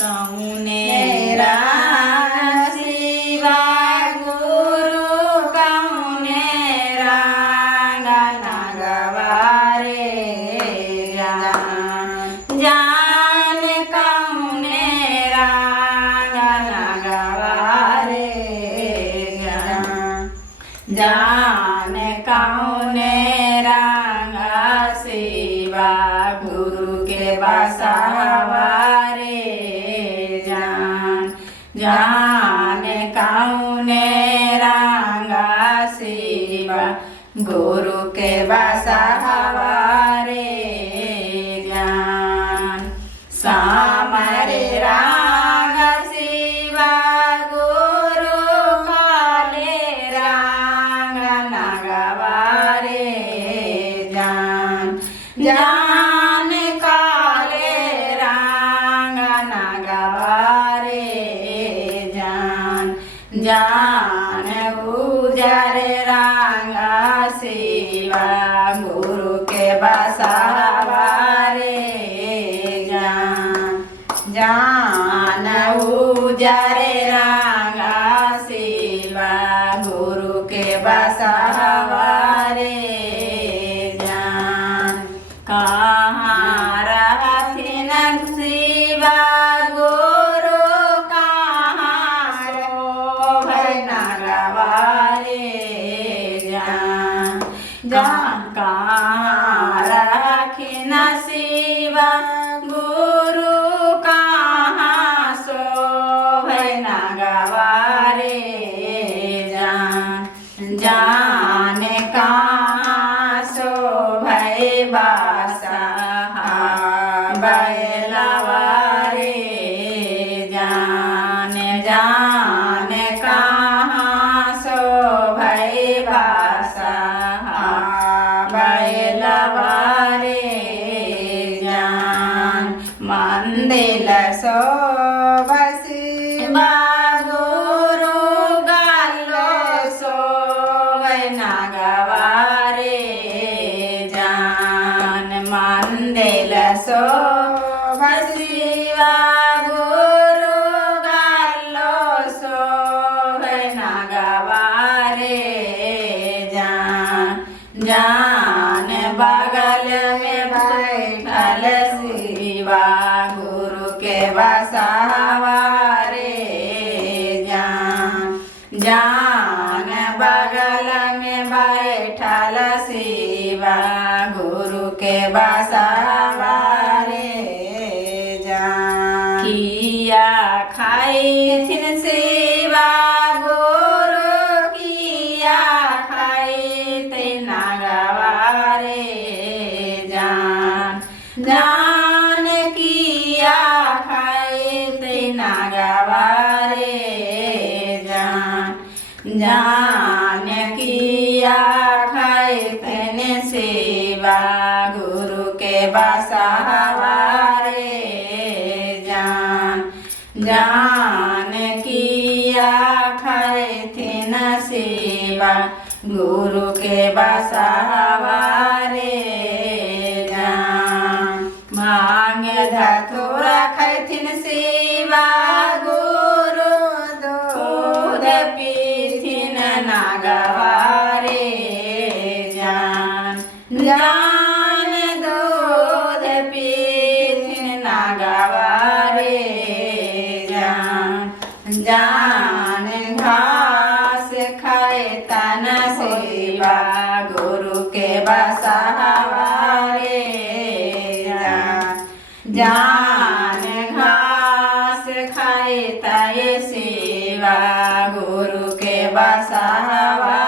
कौने रंग शिवा गुरु कौने रंग नगवारे जान कौने रंग नगवारे जान कौने रंग शिवा गुरु के बसवारे जान कौने रंग शिवा गुरु के बसवारे जान सामरे रंग शिवा गुरु काले रंग नगवारे जान काले रंग नगवारे जान उजर रंग शिवा गुरु के बसवारे जान उजर रंग शिवा गुरु के बसवारे जान कहाँ रहथिन शिवा गुरु कहाँ शोभै नगवारे जान कहाँ रखिन शिवा गुरु कहाँ शोभै नगवारे जान कहाँ शोभै बासहा बैलवारे जान कहाँ शोभै बासहा बैलवारे जान मंदिर शोभै शिवा गुरु गालो शोभै नगवारे जान मंदिर शोभै शिवा गुरु गालो शोभै नगवारे जान बगल में बैठल शिवा गुरु के बसवारे जान बगल में बैठल शिवा गुरु के बसवारे किया खाइथिन शिवा गुरु किया खाइते नगवारे जान किया खाइते नगवारे जान किया खाइते शिवा गुरु के बसवारे जान किया खाइथिन शिवा गुरु के बसवारे मांग धतूरा खैथिन शिवा गुरु दूध पीथिन नगवारे जान दूध पीथिन नगवारे जान घास खैतन शिवा गुरु के बसवारे जान घास खैतय शिवा गुरु के बसवारे